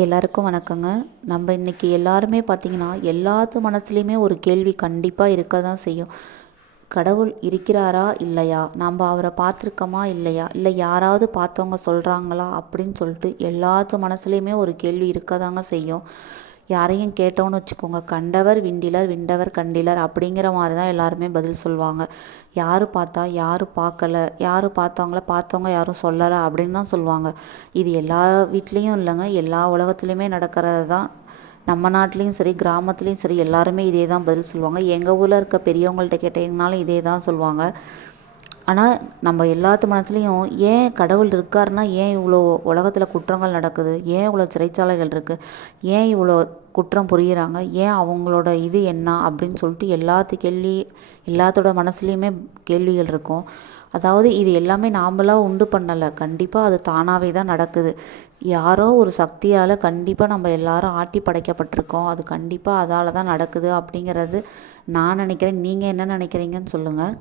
எல்லாருக்கும் வணக்கங்க. நம்ம இன்றைக்கி எல்லாருமே பார்த்திங்கன்னா எல்லாத்து மனசுலேயுமே ஒரு கேள்வி கண்டிப்பாக இருக்க தான் செய்யும். கடவுள் இருக்கிறாரா இல்லையா, நம்ம அவரை பார்த்துருக்கோமா இல்லையா, இல்லை யாராவது பார்த்தவங்க சொல்கிறாங்களா அப்படின்னு சொல்லிட்டு எல்லாத்து மனசுலேயுமே ஒரு கேள்வி இருக்க தாங்க செய்யும். யாரையும் கேட்டோன்னு வச்சுக்கோங்க, கண்டவர் விண்டிலர் விண்டவர் கண்டிலர் அப்படிங்கிற மாதிரி தான் எல்லாருமே பதில் சொல்லுவாங்க. யார் பார்த்தா யார் பார்க்கல, யார் பார்த்தவங்க யாரும் சொல்லலை அப்படின்னு தான் சொல்லுவாங்க. இது எல்லா வீட்லேயும் இல்லைங்க, எல்லா உலகத்துலேயுமே நடக்கிறது தான். நம்ம நாட்டிலையும் சரி கிராமத்துலேயும் சரி எல்லாருமே இதே தான் பதில் சொல்லுவாங்க. எங்கள் ஊரில் இருக்க பெரியவங்கள்ட்ட கேட்டிங்கனாலும் இதே தான் சொல்லுவாங்க. ஆனால் நம்ம எல்லாத்து மனசுலேயும் ஏன் கடவுள் இருக்காருன்னா ஏன் இவ்வளோ உலகத்தில் குற்றங்கள் நடக்குது, ஏன் இவ்வளோ சிறைச்சாலைகள் இருக்குது, ஏன் இவ்வளோ குற்றம் புரிகிறாங்க, ஏன் அவங்களோட இது என்ன அப்படின்னு சொல்லிட்டு எல்லாத்தோட மனசுலேயுமே கேள்விகள் இருக்கும். அதாவது இது எல்லாமே நாமளாக உண்டு பண்ணலை, கண்டிப்பாக அது தானாகவே தான் நடக்குது. யாரோ ஒரு சக்தியால் கண்டிப்பாக நம்ம எல்லாரும் ஆட்டி படைக்கப்பட்டிருக்கோம். அது கண்டிப்பாக அதால் தான் நடக்குது அப்படிங்கிறது நான் நினைக்கிறேன். நீங்கள் என்ன நினைக்கிறீங்கன்னு சொல்லுங்கள்.